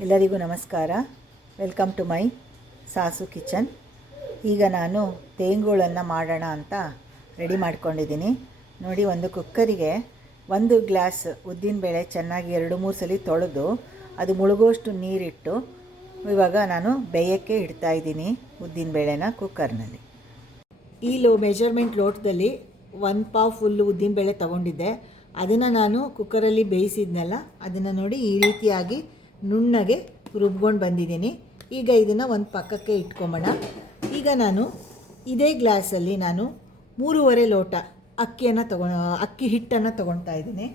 ಎಲ್ಲರಿಗೂ ನಮಸ್ಕಾರ. Welcome to my ಸಾಸು ಕಿಚನ್. ಈಗ ನಾನು ತೇಂಗುಗಳನ್ನು ಮಾಡೋಣ ಅಂತ ರೆಡಿ ಮಾಡ್ಕೊಂಡಿದ್ದೀನಿ. ನೋಡಿ, ಒಂದು ಕುಕ್ಕರಿಗೆ 1 ಗ್ಲಾಸ್ ಉದ್ದಿನಬೇಳೆ ಚೆನ್ನಾಗಿ 2-3 ಸಲ ತೊಳೆದು ಅದು ಮುಳುಗೋಷ್ಟು ನೀರಿಟ್ಟು ಇವಾಗ ನಾನು ಬೇಯಕ್ಕೆ ಇಡ್ತಾಯಿದ್ದೀನಿ ಉದ್ದಿನಬೇಳೆನ ಕುಕ್ಕರ್ನಲ್ಲಿ. ಈ ಮೆಜರ್ಮೆಂಟ್ ಲೋಟದಲ್ಲಿ 1 ಪಾವ್ ಫುಲ್ಲು ಉದ್ದಿನಬೇಳೆ ತೊಗೊಂಡಿದ್ದೆ. ಅದನ್ನು ನಾನು ಕುಕ್ಕರಲ್ಲಿ ಬೇಯಿಸಿದ್ನಲ್ಲ, ಅದನ್ನು ನೋಡಿ ಈ ರೀತಿಯಾಗಿ ನುಣ್ಣಗೆ ರುಬ್ಕೊಂಡು ಬಂದಿದ್ದೀನಿ. ಈಗ ಇದನ್ನು ಒಂದು ಪಕ್ಕಕ್ಕೆ ಇಟ್ಕೊಂಬೋಣ. ಈಗ ನಾನು ಇದೇ ಗ್ಲಾಸಲ್ಲಿ ನಾನು 3.5 ಲೋಟ ಅಕ್ಕಿ ಹಿಟ್ಟನ್ನು ತೊಗೊಳ್ತಾ ಇದ್ದೀನಿ.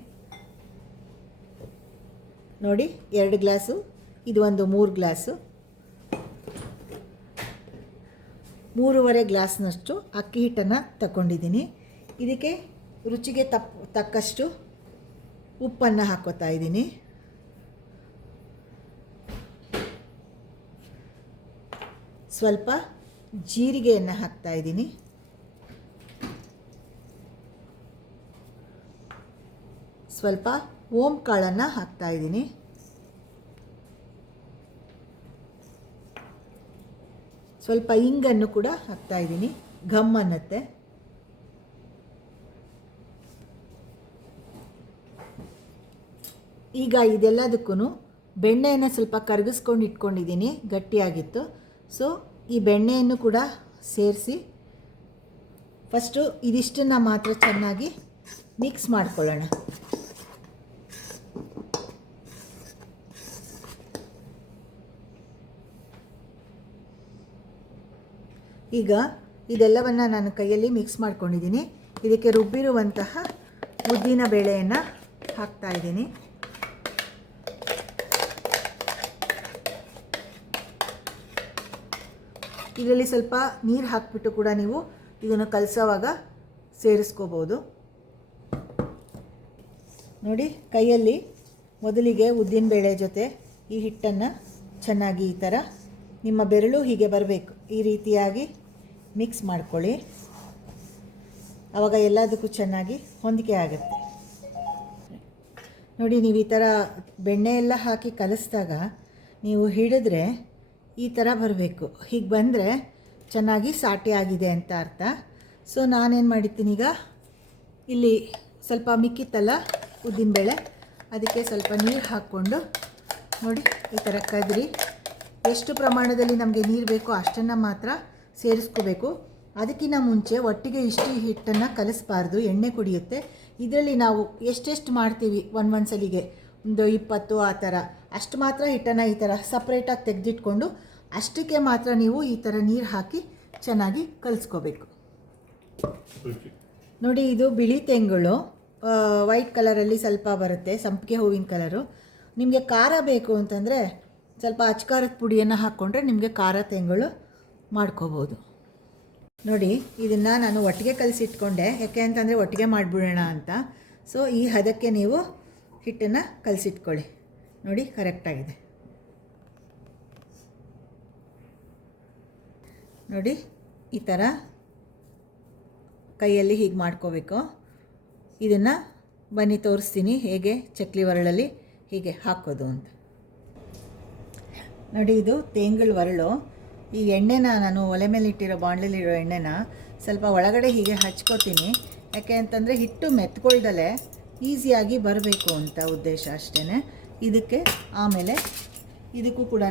ನೋಡಿ, 2 ಗ್ಲಾಸು, ಇದು ಒಂದು 3 ಗ್ಲಾಸು, 3.5 ಗ್ಲಾಸ್ನಷ್ಟು ಅಕ್ಕಿ ಹಿಟ್ಟನ್ನು ತಗೊಂಡಿದ್ದೀನಿ. ಇದಕ್ಕೆ ರುಚಿಗೆ ತಕ್ಕಷ್ಟು ಉಪ್ಪನ್ನು ಹಾಕ್ಕೋತಾ ಇದ್ದೀನಿ. ಸ್ವಲ್ಪ ಜೀರಿಗೆಯನ್ನು ಹಾಕ್ತಾ ಇದ್ದೀನಿ. ಸ್ವಲ್ಪ ಓಂ ಕಾಳನ್ನು ಹಾಕ್ತಾ ಇದ್ದೀನಿ. ಸ್ವಲ್ಪ ಇಂಗನ್ನು ಕೂಡ ಹಾಕ್ತಾ ಇದ್ದೀನಿ, ಘಮ್ ಅನ್ನತ್ತೆ. ಈಗ ಇದೆಲ್ಲದಕ್ಕೂ ಬೆಣ್ಣೆಯನ್ನು ಸ್ವಲ್ಪ ಕರಗಿಸ್ಕೊಂಡು ಇಟ್ಕೊಂಡಿದ್ದೀನಿ, ಗಟ್ಟಿಯಾಗಿತ್ತು. ಸೊ ಈ ಬೆಣ್ಣೆಯನ್ನು ಕೂಡ ಸೇರಿಸಿ ಫಸ್ಟು ಇದಿಷ್ಟನ್ನು ಮಾತ್ರ ಚೆನ್ನಾಗಿ ಮಿಕ್ಸ್ ಮಾಡ್ಕೊಳ್ಳೋಣ. ಈಗ ಇದೆಲ್ಲವನ್ನು ನಾನು ಕೈಯಲ್ಲಿ ಮಿಕ್ಸ್ ಮಾಡ್ಕೊಂಡಿದ್ದೀನಿ. ಇದಕ್ಕೆ ರುಬ್ಬಿರುವಂತಹ ಉದ್ದಿನ ಬೇಳೆಯನ್ನು ಹಾಕ್ತಾ ಇದ್ದೀನಿ. ಇದರಲ್ಲಿ ಸ್ವಲ್ಪ ನೀರು ಹಾಕಿಬಿಟ್ಟು ಕೂಡ ನೀವು ಇದನ್ನು ಕಲಸೋವಾಗ ಸೇರಿಸ್ಕೋಬೋದು. ನೋಡಿ, ಕೈಯಲ್ಲಿ ಮೊದಲಿಗೆ ಉದ್ದಿನಬೇಳೆ ಜೊತೆ ಈ ಹಿಟ್ಟನ್ನು ಚೆನ್ನಾಗಿ ಈ ಥರ ನಿಮ್ಮ ಬೆರಳು ಹೀಗೆ ಬರಬೇಕು, ಈ ರೀತಿಯಾಗಿ ಮಿಕ್ಸ್ ಮಾಡ್ಕೊಳ್ಳಿ. ಆವಾಗ ಎಲ್ಲದಕ್ಕೂ ಚೆನ್ನಾಗಿ ಹೊಂದಿಕೆ ಆಗುತ್ತೆ. ನೋಡಿ, ನೀವು ಈ ಥರ ಬೆಣ್ಣೆ ಎಲ್ಲ ಹಾಕಿ ಕಲಿಸಿದಾಗ ನೀವು ಹಿಡಿದ್ರೆ ಈ ಥರ ಬರಬೇಕು. ಹೀಗೆ ಬಂದರೆ ಚೆನ್ನಾಗಿ ಸಾಟಿ ಆಗಿದೆ ಅಂತ ಅರ್ಥ. ಸೊ ನಾನೇನು ಮಾಡಿದ್ದೀನಿ, ಈಗ ಇಲ್ಲಿ ಸ್ವಲ್ಪ ಮಿಕ್ಕಿತ್ತಲ್ಲ ಉದ್ದಿನಬೇಳೆ, ಅದಕ್ಕೆ ಸ್ವಲ್ಪ ನೀರು ಹಾಕ್ಕೊಂಡು ನೋಡಿ ಈ ಥರ ಕದರಿ, ಎಷ್ಟು ಪ್ರಮಾಣದಲ್ಲಿ ನಮಗೆ ನೀರು ಬೇಕೋ ಅಷ್ಟನ್ನು ಮಾತ್ರ ಸೇರಿಸ್ಕೋಬೇಕು. ಅದಕ್ಕಿಂತ ಮುಂಚೆ ಒಟ್ಟಿಗೆ ಇಷ್ಟು ಹಿಟ್ಟನ್ನು ಕಲಿಸ್ಬಾರ್ದು, ಎಣ್ಣೆ ಕುಡಿಯುತ್ತೆ. ಇದರಲ್ಲಿ ನಾವು ಎಷ್ಟೆಷ್ಟು ಮಾಡ್ತೀವಿ ಒಂದು ಸಲಿಗೆ ಒಂದು 20 ಆ ಥರ, ಅಷ್ಟು ಮಾತ್ರ ಹಿಟ್ಟನ್ನು ಈ ಥರ ಸಪ್ರೇಟಾಗಿ ತೆಗೆದಿಟ್ಕೊಂಡು ಅಷ್ಟಕ್ಕೆ ಮಾತ್ರ ನೀವು ಈ ಥರ ನೀರು ಹಾಕಿ ಚೆನ್ನಾಗಿ ಕಲಿಸ್ಕೋಬೇಕು. ನೋಡಿ, ಇದು ಬಿಳಿ ತೆಂಗುಳು, ವೈಟ್ ಕಲರಲ್ಲಿ ಸ್ವಲ್ಪ ಬರುತ್ತೆ, ಸಂಪಿಗೆ ಹೂವಿನ ಕಲರು. ನಿಮಗೆ ಖಾರ ಬೇಕು ಅಂತಂದರೆ ಸ್ವಲ್ಪ ಅಚ್ಕಾರದ ಪುಡಿಯನ್ನು ಹಾಕ್ಕೊಂಡ್ರೆ ನಿಮಗೆ ಖಾರ ತೆಂಗುಳು ಮಾಡ್ಕೋಬೋದು. ನೋಡಿ, ಇದನ್ನು ನಾನು ಒಟ್ಟಿಗೆ ಕಲಸಿಟ್ಕೊಂಡೆ, ಯಾಕೆ ಅಂತಂದರೆ ಒಟ್ಟಿಗೆ ಮಾಡಿಬಿಡೋಣ ಅಂತ. ಸೊ ಈ ಹದಕ್ಕೆ ನೀವು ಹಿಟ್ಟನ್ನು ಕಲಸಿಟ್ಕೊಳ್ಳಿ. ನೋಡಿ, ಕರೆಕ್ಟಾಗಿದೆ. ನೋಡಿ, ಈ ಥರ ಕೈಯಲ್ಲಿ ಹೀಗೆ ಮಾಡ್ಕೋಬೇಕು. ಇದನ್ನು ಬನ್ನಿ ತೋರಿಸ್ತೀನಿ ಹೇಗೆ ಚಕ್ಲಿ ಒರಳಲ್ಲಿ ಹೀಗೆ ಹಾಕೋದು ಅಂತ. ನೋಡಿ, ಇದು ತೇಂಗುಳ ಒರಳು. ಈ ಎಣ್ಣೆನ ನಾನು ಒಲೆ ಮೇಲೆ ಇಟ್ಟಿರೋ ಬಾಣಲೆಲಿರೋ ಎಣ್ಣೆನ ಸ್ವಲ್ಪ ಒಳಗಡೆ ಹೀಗೆ ಹಚ್ಕೋತೀನಿ, ಯಾಕೆ ಅಂತಂದರೆ ಹಿಟ್ಟು ಮೆತ್ಕೊಳ್ದಲೇ ಈಸಿಯಾಗಿ ಬರಬೇಕು ಅಂತ ಉದ್ದೇಶ ಅಷ್ಟೇ. ಇದಕ್ಕೆ ಆಮೇಲೆ ಇದಕ್ಕೂ ಕೂಡ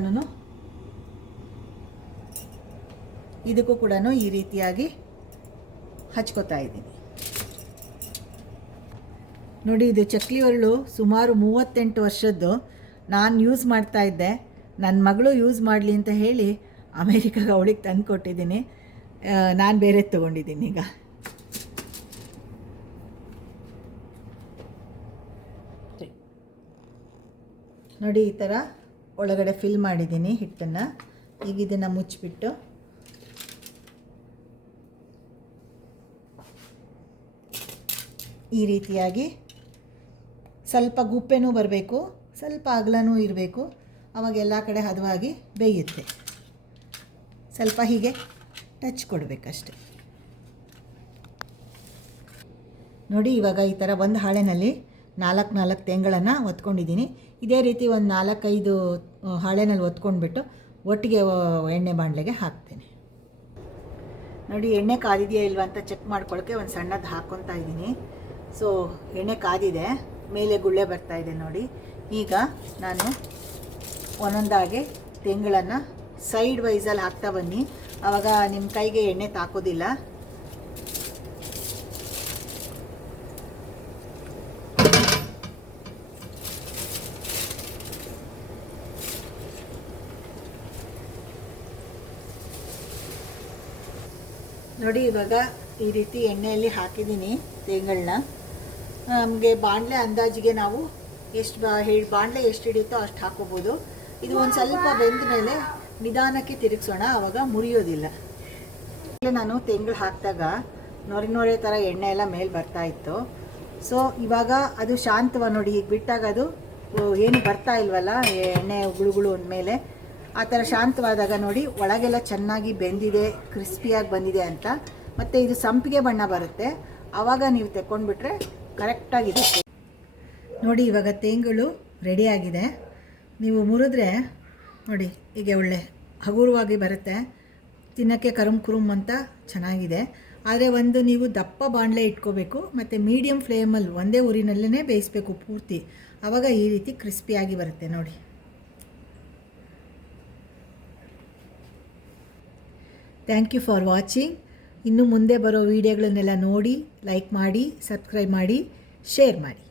ಈ ರೀತಿಯಾಗಿ ಹಚ್ಕೋತಾ ಇದ್ದೀನಿ. ನೋಡಿ, ಇದು ಚಕ್ಲಿ ಒರಳು ಸುಮಾರು 38 ವರ್ಷದ್ದು. ನಾನು ಯೂಸ್ ಮಾಡ್ತಾ ಇದ್ದೆ, ನನ್ನ ಮಗಳು ಯೂಸ್ ಮಾಡಲಿ ಅಂತ ಹೇಳಿ ಅಮೇರಿಕಾಗೆ ಅವಳಿಗೆ ತಂದು ಕೊಟ್ಟಿದ್ದೀನಿ. ನಾನು ಬೇರೆ ತೊಗೊಂಡಿದ್ದೀನಿ. ಈಗ ನೋಡಿ, ಈ ಥರ ಒಳಗಡೆ ಫಿಲ್ ಮಾಡಿದ್ದೀನಿ ಹಿಟ್ಟನ್ನು. ಈಗ ಇದನ್ನು ಮುಚ್ಚಿಬಿಟ್ಟು ಈ ರೀತಿಯಾಗಿ ಸ್ವಲ್ಪ ಗುಪ್ಪೆನೂ ಬರಬೇಕು, ಸ್ವಲ್ಪ ಅಗಲನೂ ಇರಬೇಕು, ಆವಾಗ ಎಲ್ಲ ಕಡೆ ಹದವಾಗಿ ಬೇಯುತ್ತೆ. ಸ್ವಲ್ಪ ಹೀಗೆ ಟಚ್ ಕೊಡಬೇಕಷ್ಟೆ. ನೋಡಿ, ಇವಾಗ ಈ ಥರ ಒಂದು ಹಾಳೆನಲ್ಲಿ 4 ತೇಂಗಳನ್ನು ಒತ್ಕೊಂಡಿದ್ದೀನಿ. ಇದೇ ರೀತಿ ಒಂದು 4-5 ಹಾಳೆನಲ್ಲಿ ಒತ್ಕೊಂಡ್ಬಿಟ್ಟು ಒಟ್ಟಿಗೆ ಎಣ್ಣೆ ಬಾಣಲೆಗೆ ಹಾಕ್ತೇನೆ. ನೋಡಿ ಎಣ್ಣೆ ಕಾದಿದೆಯಾ ಇಲ್ವಾ ಅಂತ ಚೆಕ್ ಮಾಡ್ಕೊಳ್ಳೋಕ್ಕೆ ಒಂದು ಸಣ್ಣದು ಹಾಕ್ಕೊತಾ ಇದ್ದೀನಿ. ಸೊ ಎಣ್ಣೆ ಕಾದಿದೆ, ಮೇಲೆ ಗುಳ್ಳೆ ಬರ್ತಾ ಇದೆ ನೋಡಿ. ಈಗ ನಾನು ಒಂದೊಂದಾಗಿ ತೆಂಗಳನ್ನು ಸೈಡ್ ವೈಸಲ್ಲಿ ಹಾಕ್ತಾ ಬನ್ನಿ, ಆವಾಗ ನಿಮ್ಮ ಕೈಗೆ ಎಣ್ಣೆ ತಾಕೋದಿಲ್ಲ. ನೋಡಿ ಇವಾಗ ಈ ರೀತಿ ಎಣ್ಣೆಯಲ್ಲಿ ಹಾಕಿದ್ದೀನಿ ತೆಂಗಳನ್ನ. ನಮಗೆ ಬಾಣಲೆ ಅಂದಾಜಿಗೆ ನಾವು ಬಾಣಲೆ ಎಷ್ಟು ಹಿಡಿಯುತ್ತೋ ಅಷ್ಟು ಹಾಕೋಬೋದು. ಇದು ಒಂದು ಸ್ವಲ್ಪ ಬೆಂದ ಮೇಲೆ ನಿಧಾನಕ್ಕೆ ತಿರುಗಿಸೋಣ, ಆವಾಗ ಮುರಿಯೋದಿಲ್ಲ. ನಾನು ತೆಂಗಳು ಹಾಕಿದಾಗ ನೊರೆ ಥರ ಎಣ್ಣೆ ಎಲ್ಲ ಮೇಲೆ ಬರ್ತಾ ಇತ್ತು. ಸೊ ಇವಾಗ ಅದು ಶಾಂತವ ನೋಡಿ, ಈಗ ಬಿಟ್ಟಾಗ ಅದು ಏನು ಬರ್ತಾ ಇಲ್ವಲ್ಲ ಎಣ್ಣೆ ಉಗುಳುಗಳು ಅಂದಮೇಲೆ, ಆ ಥರ ಶಾಂತವಾದಾಗ ನೋಡಿ ಒಳಗೆಲ್ಲ ಚೆನ್ನಾಗಿ ಬೆಂದಿದೆ, ಕ್ರಿಸ್ಪಿಯಾಗಿ ಬಂದಿದೆ ಅಂತ. ಮತ್ತು ಇದು ಸಂಪಿಗೆ ಬಣ್ಣ ಬರುತ್ತೆ, ಆವಾಗ ನೀವು ತೆಕ್ಕೊಂಡ್ಬಿಟ್ರೆ ಕರೆಕ್ಟಾಗಿದೆ ನೋಡಿ. ಇವಾಗ ತೆಂಗಳು ರೆಡಿಯಾಗಿದೆ. ನೀವು ಮುರಿದ್ರೆ ನೋಡಿ ಹೀಗೆ ಒಳ್ಳೆ ಹಗುರವಾಗಿ ಬರುತ್ತೆ, ತಿನ್ನೋಕ್ಕೆ ಕರುಮ್ ಅಂತ ಚೆನ್ನಾಗಿದೆ. ಆದರೆ ಒಂದು ನೀವು ದಪ್ಪ ಬಾಣಲೆ ಇಟ್ಕೋಬೇಕು ಮತ್ತು ಮೀಡಿಯಮ್ ಫ್ಲೇಮಲ್ಲಿ ಒಂದೇ ಉರಿನಲ್ಲೇ ಬೇಯಿಸಬೇಕು ಪೂರ್ತಿ, ಆವಾಗ ಈ ರೀತಿ ಕ್ರಿಸ್ಪಿಯಾಗಿ ಬರುತ್ತೆ ನೋಡಿ. Thank you for watching. ಇನ್ನು ಮುಂದೆ ಬರೋ ವೀಡಿಯೋಗಳನ್ನೆಲ್ಲ ನೋಡಿ, ಲೈಕ್ ಮಾಡಿ, ಸಬ್ಸ್ಕ್ರೈಬ್ ಮಾಡಿ, ಶೇರ್ ಮಾಡಿ.